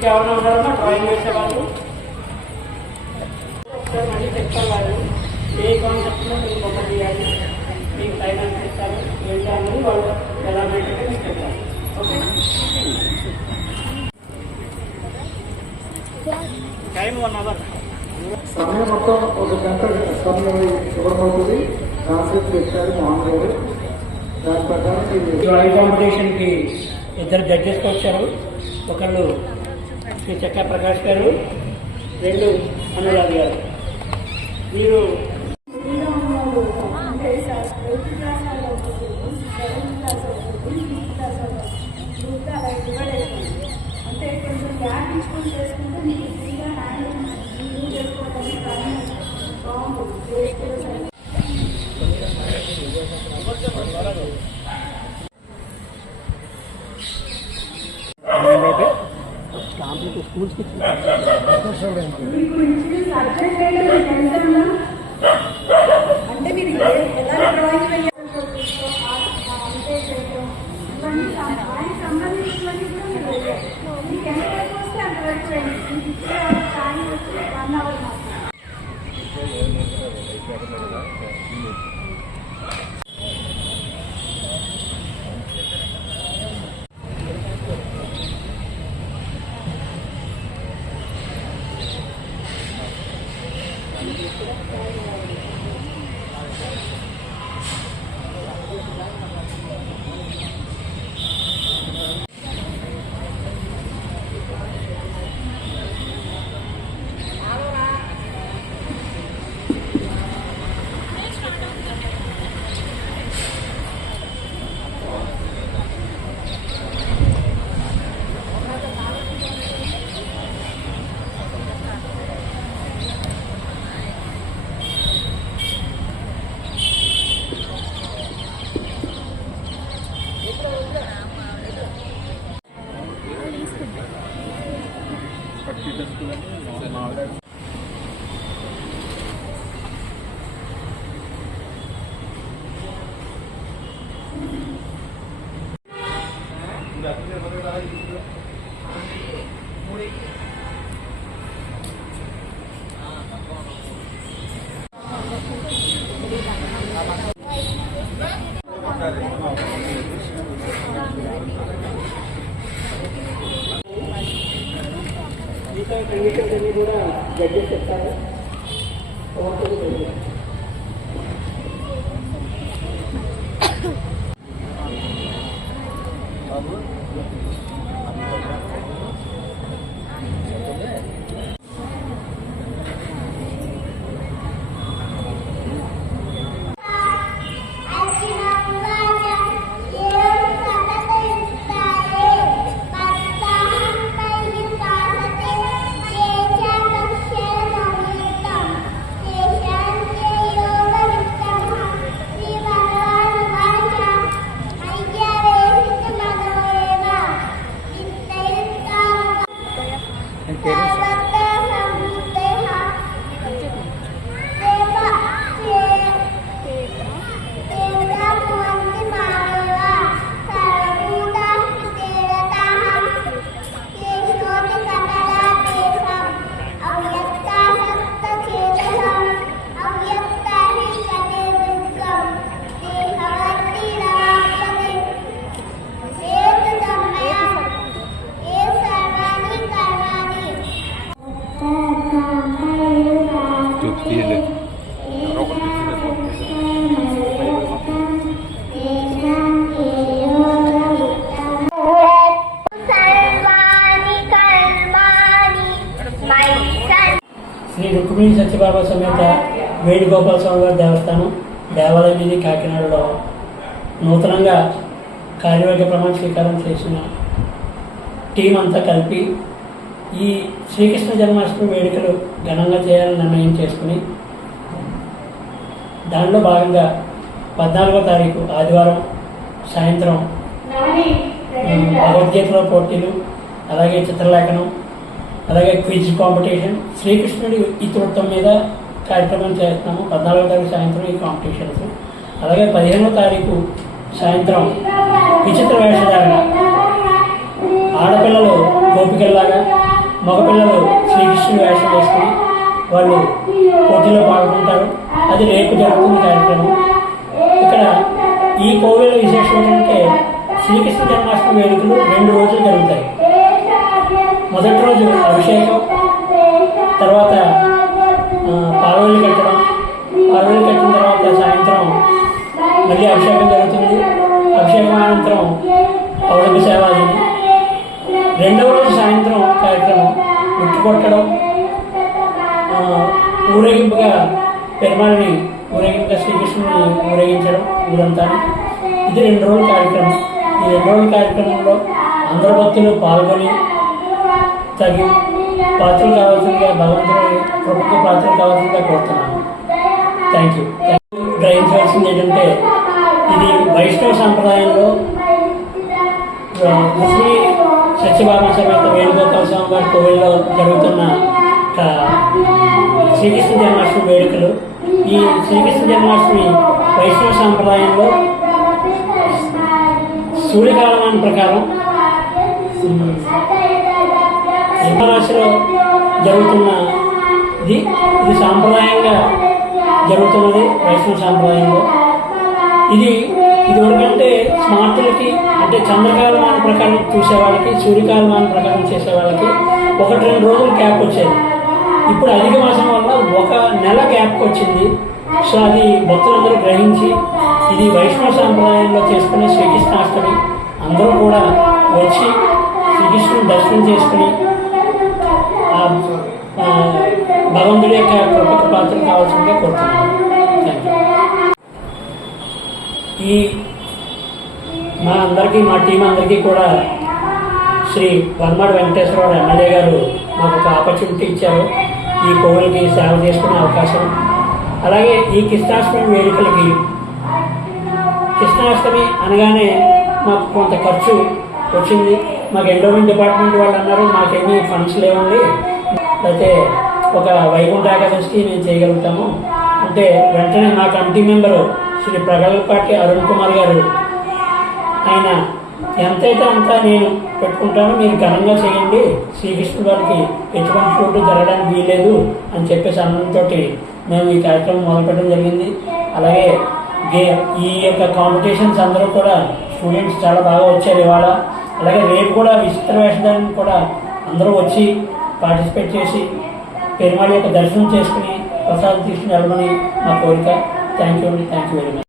ఇంకెవరైనా ఉన్నారన్నా డ్రాయింగ్ వేసేవాళ్ళు మళ్ళీ చెప్తారు. ఏ కాన్సెప్ట్లో మీరు బొమ్మ తీయాలి, మీకు ఫైనాన్స్ ఇస్తారు ఏంటన్నది వాళ్ళు ఎలా మెయింటైన్ చెప్తారు. Okay, time 1 hour. సమయం మొత్తం 1 గంట సమయం ఇవ్వడం అవుతుంది. కాన్సెప్ట్ ఇచ్చారు మోహన్ గారు. దాని ప్రకారం డ్రాయింగ్ కాంపిటీషన్కి 2 జడ్జెస్కి వచ్చారు. ఒకళ్ళు శ్రీ చక్కా ప్రకాష్ గారు, 2 అనురాగ్ గారు. మీరు అంటే కొంచెం గ్యాప్ ఇచ్చుకొని చేసుకుంటే మీకు ఫ్రీగా హ్యాండ్ యూజ్ చేసుకోవడానికి కానీ బాగుంటుంది. స్కూల్స్కి మీకు ఇచ్చిన సబ్జెక్ట్ అంటే మీరు ఎలా డ్రాయింగ్ వేయాలి అంటే ఇవన్నీ దానికి సంబంధించినవి కూడా మీరు వేయాలి. మీకు ఎంతవరకు వస్తే అంతవరకు వేయండి. మీకు ఇచ్చే టైం వచ్చి 1 అవర్ మాత్రం. కండిషన్స్ కూడా జడ్జెస్ చెప్తారు. శ్రీ రుక్మిణి సత్యబాబా సమేత వేణుగోపాల స్వామి వారి దేవస్థానం దేవాలయం ఇది కాకినాడలో నూతనంగా కార్యవర్గ ప్రమాణ స్వీకారం చేసిన టీం అంతా కలిపి ఈ శ్రీకృష్ణ జన్మాష్టమి వేడుకలు ఘనంగా చేయాలని నిర్ణయం చేసుకుని దానిలో భాగంగా 14వ తారీఖు ఆదివారం సాయంత్రం భగవద్గీతలో పోటీలు, అలాగే చిత్రలేఖనం, అలాగే క్విజ్ కాంపిటీషన్, శ్రీకృష్ణుడి ఇతృత్వం మీద కార్యక్రమం చేస్తాము. 14వ తారీఖు సాయంత్రం ఈ కాంపిటీషన్స్. అలాగే 15వ తారీఖు సాయంత్రం విచిత్ర వేషధారణ, ఆడపిల్లలు గోపికల్లాగా, మగపిల్లలు శ్రీకృష్ణుని వేషం వేసుకుని వాళ్ళు పోటీలో పాల్గొంటారు. అది రేపు జరుగుతున్న కార్యక్రమం. ఇక్కడ ఈ కోవిల విశేషం ఏంటంటే శ్రీకృష్ణ జన్మాష్టమి వేడుకలు 2 రోజులు జరుగుతాయి. మొదటి రోజు అభిషేకం, తర్వాత పాల్వెల్లి కట్టడం, పాల్వెల్లి కట్టిన తర్వాత సాయంత్రం మళ్ళీ అభిషేకం జరుగుతుంది. అభిషేకం అనంతరం పౌడమి సేవాది. 2వ రోజు సాయంత్రం కార్యక్రమం ఉట్టు కొట్టడం, ఊరేగింపుగా పెరుమాళని ఊరేగింపుగా శ్రీకృష్ణుని ఊరేగించడం ఊరంతా. ఇది 2 రోజుల కార్యక్రమం. ఈ 2 రోజుల కార్యక్రమంలో అందరు భక్తులు పాల్గొని తగి పాత్రలు కావాల్సిందిగా భగవంతుని ప్రభుత్వ పాత్రలు కావాల్సిందిగా కోరుతున్నాను. Thank you. గ్రహించవలసింది ఏంటంటే ఇది వైష్ణవ సాంప్రదాయంలో లక్ష్మీ సత్యభామ సమేత వేణుగోపాల స్వామి వారి కోవిల్లో జరుగుతున్న శ్రీకృష్ణ జన్మాష్టమి వేడుకలు. ఈ శ్రీకృష్ణ జన్మాష్టమి వైష్ణవ సాంప్రదాయంలో సూర్యకాలమాన ప్రకారం సింహరాశిలో జరుగుతున్నది. ఇది సాంప్రదాయంగా జరుగుతున్నది వైష్ణవ సాంప్రదాయంలో. ఇదివరకంటే స్మార్తులకి అంటే చంద్రకాలమాన ప్రకారం చూసే వాళ్ళకి, సూర్యకాలమాన ప్రకారం చేసే వాళ్ళకి 1-2 రోజులు గ్యాప్ వచ్చేది. ఇప్పుడు అధిక మాసం వల్ల 1 నెల గ్యాప్ వచ్చింది. సో అది భక్తులందరూ గ్రహించి ఇది వైష్ణవ సాంప్రదాయంలో చేసుకునే శ్రీకృష్ణాష్టమి. అందరూ కూడా వచ్చి శ్రీకృష్ణుని దర్శనం చేసుకుని భగవంతుడి యొక్క కృపకు పాత్రలు కావాల్సిందిగా కోరుతున్నాను. ఈ మా టీం అందరికీ కూడా శ్రీ వర్మాడి వెంకటేశ్వరరావు ఎమ్మెల్యే గారు మాకు ఒక ఆపర్చునిటీ ఇచ్చారు, ఈ కోవిలకి సేవ చేసుకునే అవకాశం. అలాగే ఈ కృష్ణాష్టమి వేడుకలకి, కృష్ణాష్టమి అనగానే మాకు కొంత ఖర్చు వచ్చింది. మాకు ఎండోమెంట్ డిపార్ట్మెంట్ వాళ్ళు అన్నారు మాకేమీ ఫండ్స్ లేవండి, అయితే ఒక వైకుంఠ ఏకాదశికి మేము చేయగలుగుతాము అంటే వెంటనే మా కమిటీ మెంబరు శ్రీ ప్రగల్పాటి అరుణ్ కుమార్ గారు ఆయన ఎంతైతే అంతా నేను పెట్టుకుంటానో మీరు ఘనంగా చేయండి, శ్రీకృష్ణుడు వారికి ఎటువంటి చోటు జరగడానికి వీల్లేదు అని చెప్పేసి అన్నంతో మేము ఈ కార్యక్రమం మొదలుపెట్టడం జరిగింది. అలాగే ఈ యొక్క కాంపిటీషన్స్ అందరూ కూడా స్టూడెంట్స్ చాలా బాగా వచ్చారు ఇవాళ. అలాగే రేపు కూడా విచిత్ర వేషధాన్ని కూడా అందరూ వచ్చి పార్టిసిపేట్ చేసి పెరుమాళ్ యొక్క దర్శనం చేసుకుని ప్రసాదం తీసుకుని వెళ్ళమని నా కోరిక. Thank you very much.